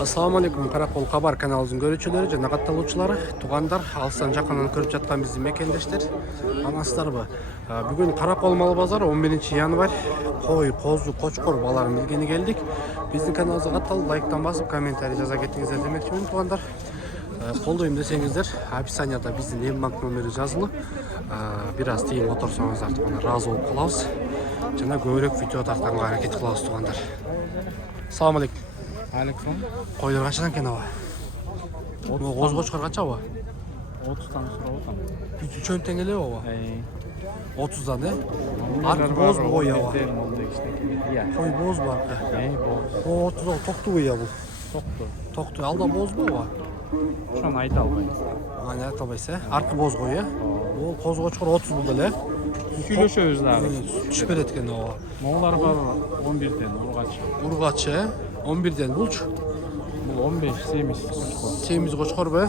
Assalamu alaikum, Каракол Хабар каналыбыздын көрүүчүлөрү жана катталуучулары, туугандар, алыстан жакындан көрүп жаткан биздин мекендештер. Амансыздарбы? Бүгүн Каракол мал базары 11-январь. Кой, козу, кочкор баларын билгени келдик. Биздин каналыбызга катталып, лайктан басып, комментарий жаза кетиңиздер демекчимин, туугандар. Колдойм десеңиздер, описанияда биздин М-банк номери жазылып, бир аз тыйын которсоңуздар, туугандар, ыраазы болуп калабыз. Жана көбүрөөк видео тартганга аракет кылабыз, туугандар. Assalamu alaikum. Александр. Koylar kaçtan kene var? Koz koçkar kaça var? 30'dan sonra otam. 3 tengeli var. 30'dan ne? Artık boz mu koy ya var? Koy boz var. O 30'da toktu koy ya bu. Toktu. Alda boz mu var? Şu an ayda albayız. Aynen tabaysa. Artık boz koy ya. O koz koçkar 30 buldu le. Süylöşüyoruz abi. Süper etken o var. Moğollar var 11'den Urgaç. Urgaç 11'den bulç. Bu 15 Semiz. Semiz koçkar be.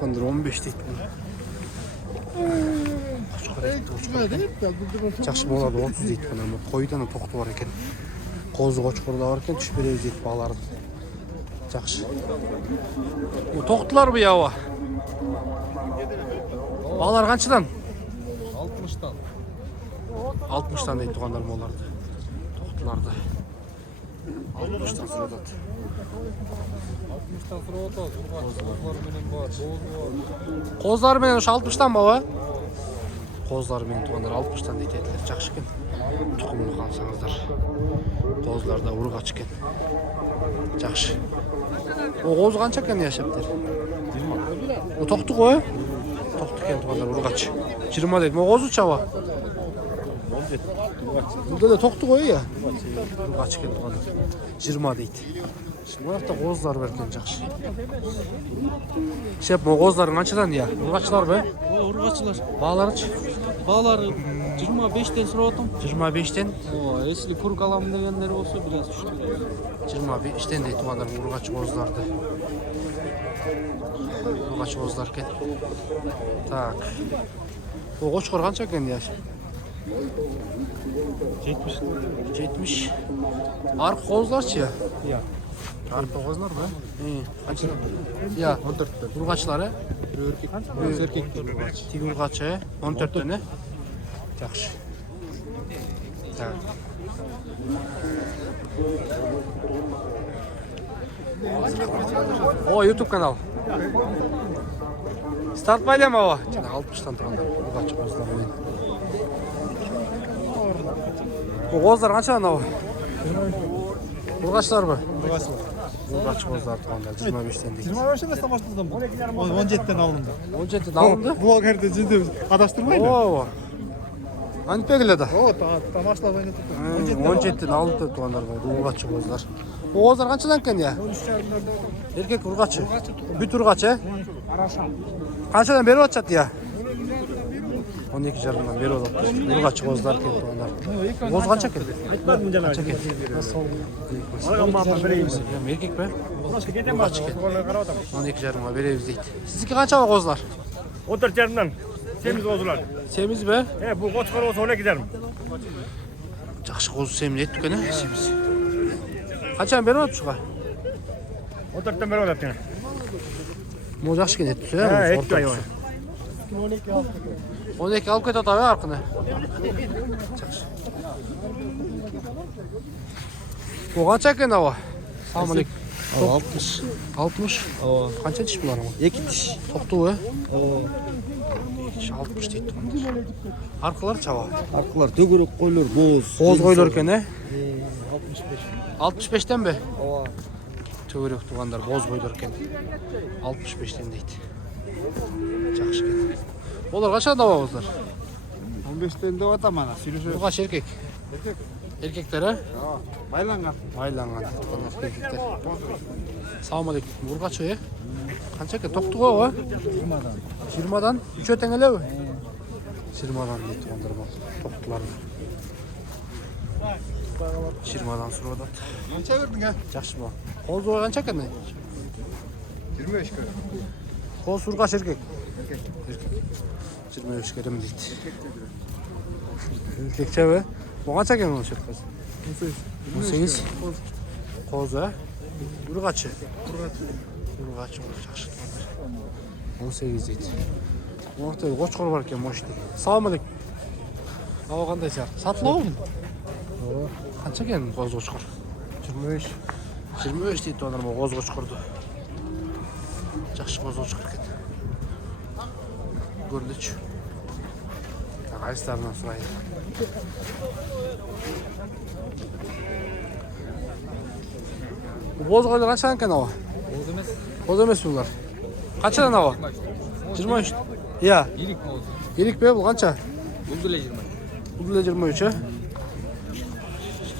Kandır 15 deyip bunu. Жақсы болады 30 дейді бұны. Қойдан тоқты бар екен. Қозы қочқырда бар екен, түшпелеуіз дейді баларын. Жақсы. Тоқтылар бұ яуа? Балар қаншыдан? 60'dan. 60'dan дейді туғандар моларды. Тоқтыларды. 60'dan сұрадады. 60'dan sonra otam. Kozlar benim var. Қозлар менен ушу 60'dan баба? Қозлар менен туғандар 60'dan дейді әділер. Жақсы екен. Тұқымды қалсаңыздар. Қозлар да Ургач екен. Жақсы. О қозы қанша екен яшептер? 20. О тоқты ғой? Тоқты екен туғандар Ургач. 20 дейді. О қозы чаба? Burada da toqtu qoyu ya. Urgaç eкен туғандар. 20 дейді. Bu hafta qozlar berken жақсы. Şep mo qozların qançadan ya? Urgaçlar be? O Urgaçlar. Bağlarıç? Bağları 25'ten sonra otam. 25'ten? O esli kuruk alalım degenleri olsa biraz düştü. 25'ten deydi tuğanlar Urgaç qozlardı. Urgaç qozlar eken. Tak. O qoçqor qança eken ya? 70. 70. Arka qozlarçı ya? Ya. Arka qozlar mı? Qança? Ya, 14'ten. Urgaçları? Erkek. Tigi Urgaçı 14'ten ne? Yaxşı. Tak. O YouTube kanal. Start baylama o. 60'dan тұрғандар. Urgaç qozlar men. O qozlar qançadan o? Urgaçlar mı? Urgaç qozlar тұрғандар 25'ten deydi. 25'ten de başladım. 17'den alındı. 17'den alındı. Bu kerde ciddi adastırmayın. Oo. Anı pegiledi. O tamaşla oyunu tuttu. 17'den alındı тұрғандар. Urgaç qozlar. O qozlar qançadan eken ya? 13'lerden Erkek Urgaçı. Büt Urgaçı. Qançadan beri atçatdı ya? 12 jarımdan beri atçatdı. Urgaçı qozlar eken тұрғандар. Qoz qança eken? Qança eken? Erkek be? Urgaçı eken. 12 jarımdan beremiz deydi. Sizdeki qança var qozlar? 14 yarımdan semiz oldular. Semiz be? Bu koçkar olsa öyle giderim. Жақсы qozu semiz ettik ene. Semiz. Qançadan beri atçıға? 14'ten beri oldu. Mo жақсы кен etті. Etti ayı. 12 alıp ket atağı arkını. Жақсы. O qança eken ava? Assalamu alaikum. 60. 60. Qancha tish bular ama? 2 diş. To'qtu va? 60 deydi tuğanlar. Arqalar çava. Arkalar tögürük koyulur boz. Boz qo'ylar ekan, he? 65. 65'ten be? Ova. Tögürük tuğanlar boz qo'ylar ekan. 65'ten deydi. Жақсы ekan. Olar qancha dava bozlar? 15'ten de atam ana. Sürüşü. Bu kaç erkek? Erkek. Erkekler ha? Baylangan. Maylangan tuğanlar erkekler. Assalamu alaikum. Urgaçı ya? Qancha ekan? To'qtu va? 20'dan. 20'dan 3 ötengele mi? 20'dan deydi tuğanlar bu. To'qtular. 20'dan сұрадат. Qancha verdin ha? Жақсы bu. Qoz o qancha ekan? 25 kere. Qoz Urgaç erkek. Erkek. 25 kere mi deydi? Erkekçe be? Bu qancha ekan onu şerkaz? 18. Qoz ha? Urgaçı. Urgaçı жақсы. 18 дейді. Оңтөй қошқор бар екен мощный. Салам алейкум. Ава қандай сияқты? Сатылау? Қанша екен қоз қошқор? 25. 25 дейді онар ма қоз қошқорды. Жақсы қоз қошқор екен. Көрдіш. Қайсыларынан сұрайын. Боз қойлар қаншадан екен ава? Боз емес. Боз емес бұлар. Қаншадан ава? 23. Иә. Елік боз. Елік бе бұл қанша? Бұл да 20. Бұл да 23, ә?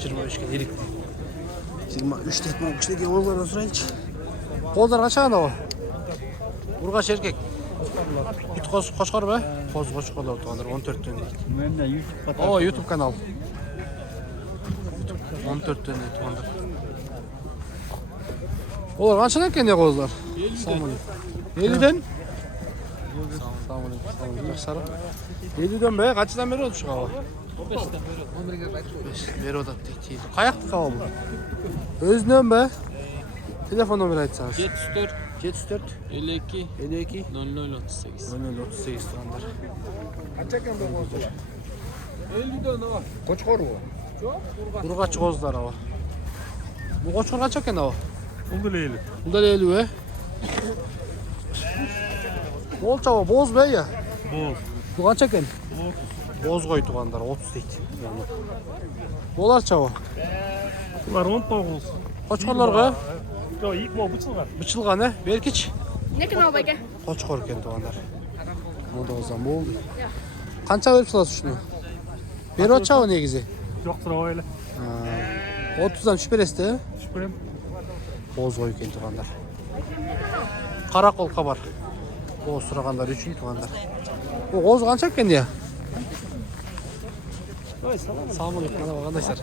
23 ке елік. 23 дейді бұл кішілерге ойлардан сұрайыншы. Қоздар қаншадан ава? Ургач еркек. Ит қошқар ба? Қоз қошқарлар туғандар 14-тен дейді. Менде YouTube О, YouTube канал. 14-тен дейді туғандар. Олар қаншадан екен не қоздар? Салам алейкум. 50-ден? Салам алейкум. Жақсары. 50-ден бе? Қаншадан бері өтіп шыға? 15-тен бері. 11-ге қайтып. Бері өтіп дейді. Қаяқты қава бұл? Өзінен бе? Телефон номер айтсаңыз. 74 74 52 52 00 38. 0038 туғандар. Қанша екен бұл қоздар? 50-ден ава. Қошқор ғой. Ургач қоздар ава. Бұл қошқар қанша екен ава? Бұл да лейлі. Бұл да лейлі бе? Ол чава боз бе я? Боз. Бұл қанша екен? Боз қой туғандар 30 дейді. Олар чава. Бұлар 19. Қошқарларға Жоқ, 2 мол бұчылған. бычылған, ә? Беркіч. Не канал байке? Қошқар екен туғандар. 19-дан болды. Қанша беріп саласыз үшіні? Беріп атшауы негізі? Жоқ, сұра ойлы. 30-дан үш бересті, ә? Шүкірем. Боз қой екен туғандар. Қарақол қабар. Боз сұрағандар үшін туғандар. О, қоз қанша екен не? Салам алейкум, ана қандайсыздар?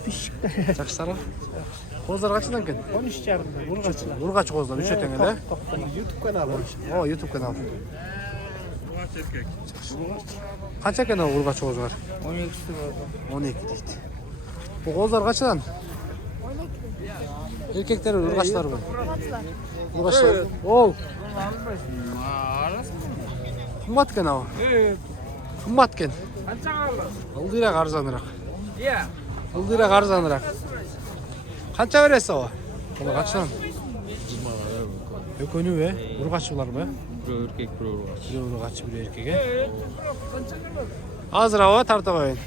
Жақсылар. Қоздар қаншадан екен? 13 жарымда. Ургач қоздар 3 екен, ә? YouTube каналы. О, YouTube канал. Қанша екен ол ургач қоздар? 12 дейді. Бұл қоздар қаншадан? Еркектер ургачлар ғой. Ургачлар. Ол. Қымбат екен ау. Қымбат екен. Ылдырақ арзанырақ. Ылдырақ арзанырақ. Қанша бересіз ау? Бұл қаншадан? 20. Өкөні бе? Ургачылар бе? Біреу еркек, біреу ургач. Біреу ургач, біреу еркек, ә? Азыр ау, тарта қойын.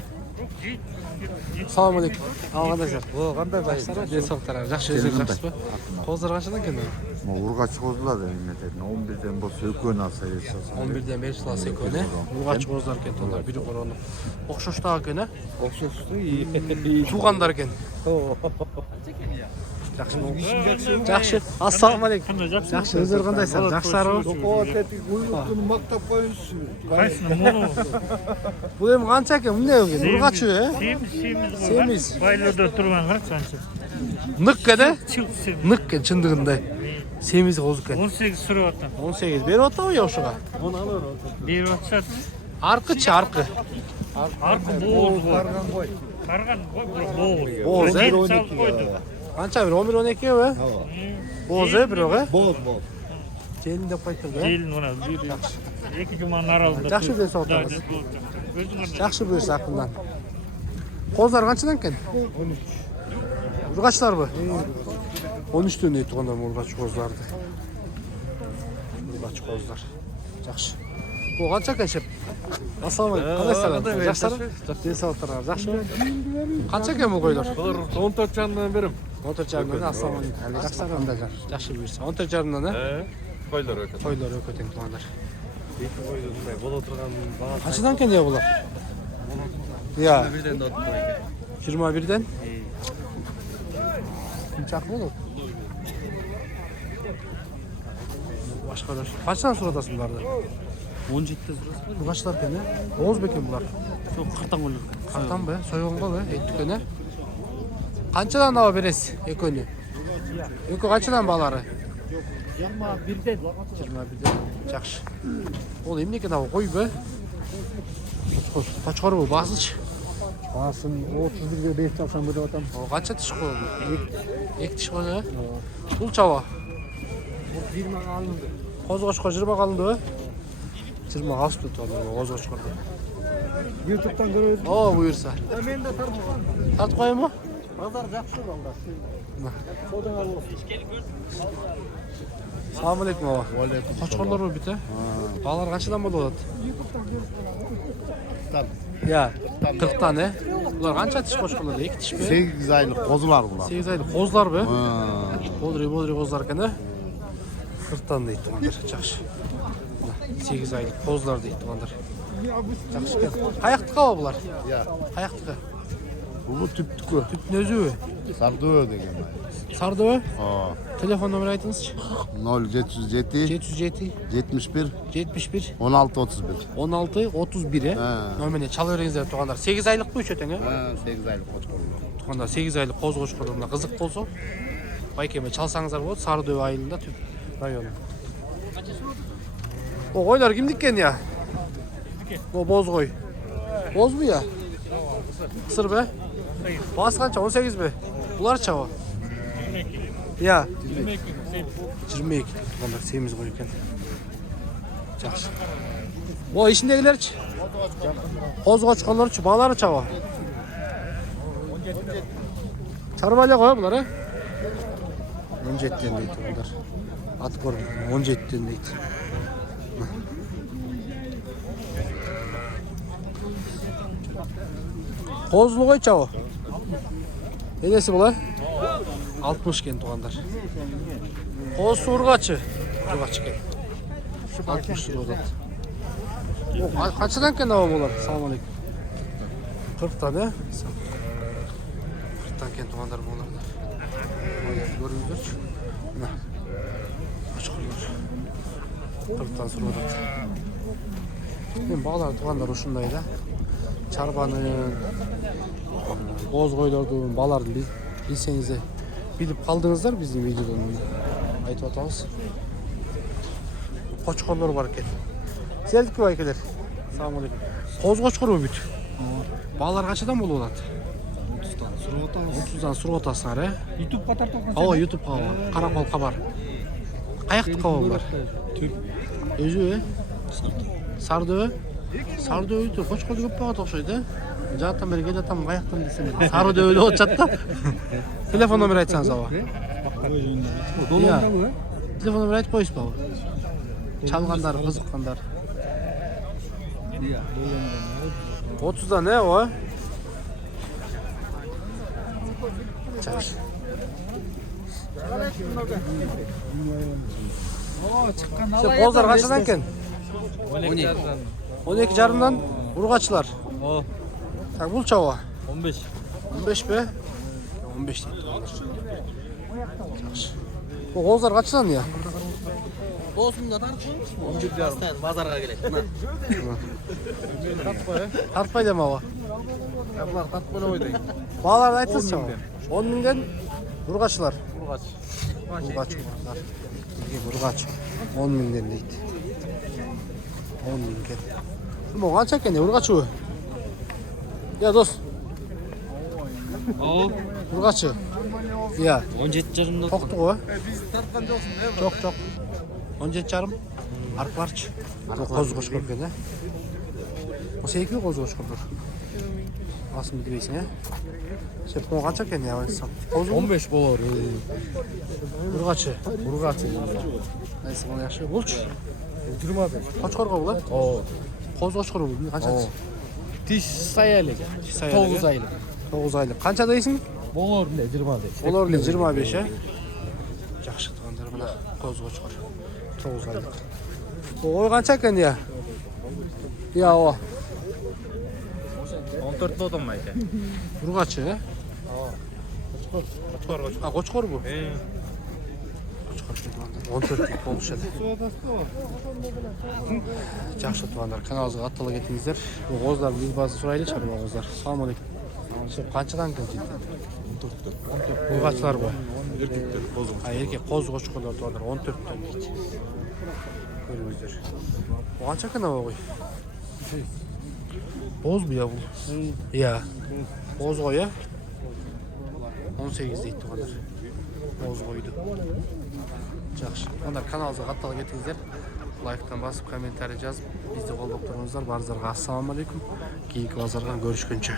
Салам алейкум. Ал қандайсыздар? О, қандай Жақсылар, денсаулықтар. Жақсы өздеріңіз жақсы ба? Қоздар қаншадан екен? Ургач қозылады неметеді. 11-ден болса өкөн алса еш алса. 11-ден бері саласы екен, ә? Ургач қоздар екен, олар бірі қоронып. Оқшоштағы екен, ә? Оқшошты. Туғандар екен. Жақсы. Ассалам алейкум. Жақсы, өздері қандайсыздар? Жақсылар ғой? О, тетік ұйықтың мақтап қойыңызшы. Қайсыны мұны? Бұл емі қанша екен? Бұл не екен? Ургачы, ә? Семіз. Байларда тұрған қанша? Нық кен, ә? Семіз. Нық кен, шындығында. Семіз қоз екен. 18 сұрап аттым. 18. Бері отта ғой яушыға? Беріп атса, Арқычы, арқы. арқы боз ғой. Қарған ғой. Қарған ғой, бірақ боз. Боз, ә? Жеті салып қойды. Қанша бір 11-12 бе? Боз, ә? Бір оғы? Боз. Желін деп қайтыр, бе? Желін оны екі жұманың аралығында. Жақсы денсаулықтарыңыз. Жақсы бұйырса ақындан. Қоздар қаншадан екен? 13. Ургачлар бы? 13-тен не туғандар ургач қоздарды. Ургач қоздар. Жақсы. Бұл қанша екен шеп? Ассалаумағалейкум. Қандайсыздар? Жақсылар? Денсаулықтарыңыз жақсы ма? Қанша екен бұл қойлар? 14 жарымдан берім. 14 жарымдан. Ассалаумағалейкум. Жақсылар анда жақсы бұйырса. 14 жарымдан, ә? Қойлар өкет. Қойлар өкетен туғандар. Бол отырған баға. Қаншадан екен не бұлар? Иә. 21-ден де отып қойды. 21-ден? Құмшақ болды? Башқалар. Қаншадан сұратасың бұларды? 17-те сұрасыз ба? Ургачлар екен, ә? Боз бе екен бұлар? Сол қыртан қойлар. Қартан ба? Сойғанға ба? Еттікен, ә? Қаншадан ава бересіз? Екөні? Екі қаншадан балары? 21-ден. 21-ден. Жақсы. Ол емне екен ава? Қой бе? Қошқар бұл, басылшы. Басын 31'ge 5 tapsam bu da atam. О, қанша тіш қойды? Екі тіш қойды, бұл чава? 20 alındı. Қозғошқа 20 қалынды ба? 20 қалып тұр қозғошқарды. YouTube'dan görüyoruz. О, бұйырса. Ben de tartışmam. Тартып қойын ба? Pazar жақсы valla. Sodan al olsun. Салам алейкум аба. Қошқарлар ба бүйтті? Балалар қаншадан болды олады? Ya, 40 tane. Bunlar kaç atış koşkuları? 2 tiş mi? 8 aylık kozular bunlar. 8 aylık kozlar be. Bodri kozlar kene. 40 tane deydi bunlar. Çakış. 8 aylık kozlar deydi bunlar. Çakış gel. Kayaktık hava bunlar. Ya. Kayaktık. Bu tüptükü. Tüp nözü. Sardığı degen. Sardı mı? Aa. Telefon numarayı aytınız. 0707 707 71 71 16 31. 16 31'e. Ha. Nömene çalıverіңіздер туғандар. 8 aylık bu üçeten ya. Ha 8 aylık koç kozu. Туғанда 8 айлық қоз қошқырына қызық болса байкеме çalсаңыздар болады Сарыдөбе айылында түп районы. О қойлар кімдіккен я? О боз қой. Боз bu ya? Қысыр бе? Басы қанша? 18 бе? Бұлар чава? Ya. 22. Туғандар семіз қой екен. Жақсы. О ішіндегілерші? Қоз қошқырларшы, балары чава? Çarbayla koy bunları. 17'den deydi bunlar. At kor 17'den deydi. Kozlu koy çavo. Neresi bu lan? 60 ken tuğanlar. Koz urgaçı. Urgaçı ken. 60 lira uzat. Kaçıdan ken devam olar? Selamun aleyküm. 40 tane. Kent tuğanlar bunlar. Görüyorsunuz. Nah. Açıklar. 40'tan sonra da. Ben bağlar tuğanlar uşundaydı. Çarbanın, boz koylardığın bağlarını bilseniz de bilip kaldığınızlar bizim videodan ayıp atamız. Koçkollar var eken. Seldik mi aykeler? Selamun aleyküm. Koz koçkor mu büt? Bağlar kaçadan bolu oladı? 30'dan suru otасың ары. YouTube қатар тоқсан. Ооба, YouTube кабар. Каракол кабар. Каякты кабар булар? Өзү, Сарыдөбө. Сарыдөбөдө кочколду көп багат окшойт, э? Жааттан бери келе жатам, каяктан десем. Сарыдөбөдө отчат да. Телефон номер айтсаңыз аба. Долонда Телефон номер айтып коесузбу? Чалгандар, кызыккандар. 30'dan ne o? Çarş. İşte kozlar kaçadan ken? 12 jarımdan urgaçlar. O Tak bul çava. 15. 15 be? 15 değil. O kozlar kaçadan ya? Dosumda tartışılmış mı? 11 jarım. Bazarga gelek. Tartpay deme hava. Bunlar tat böyle oynayın. Bağlarda aytınız çava. 10 minden urgaçlar. Urgaç. Urgaç. Urgaç. 10 minden deydi. 10 min ken. Bu kança ken urgaç o? Ya dost. O Urgaçı. Ya. 17 jarımda. Toktu o. Biz tartkan yoksun değil mi? Çok çok. 17 jarım. Arıklarçı. Koz koş korken ha. O sevgi koz koş korkur. Asım bilmeysin ha. Şey bu kança ken ya insan. Koz 15 bolar. Urgaçı. Urgaç. Neyse bana yaxşı. Bulç. 25. Kaç korku bu lan? Oo. Koz koş korku. Kança? Tiş sayaylık. 9 aylık. 9 aylık. Kança değilsin? Bolar bile 20. Olur bile 25 he. Yaxşı tuğanlar buna koz koç kor. 9 aylık. O kança ken ya? Ya o. 14 doğdum ben. Urgaçı he? Koçkor. Ha koçkor bu. Koçkor 14 yıl olmuş hadi. Жақсы туғандар, каналымызға аттылы кетіңіздер. Bu қоздар біз базы сұрайлы шарма қоздар. Салам алейкум. Қаншадан кел дейді? 14. Urgaçlar bu. Erkekler bozum. Ha erkek qoz qo'shqonlar tuğanlar 14'ten deydi. Көріңіздер. Bu qancha kana o qo'y? Boz bu ya bu. Ya. Boz koy ya. 18 deydi tuğanlar. Boz koydu. Жақсы. Ондар каналымызға қаттал кетіңіздер. Лайктан басып, комментарий жазып, бізді қолдап тұрыңыздар. Барыңыздарға ассалаумағалейкум. Кейінгі базарға көрішкенше.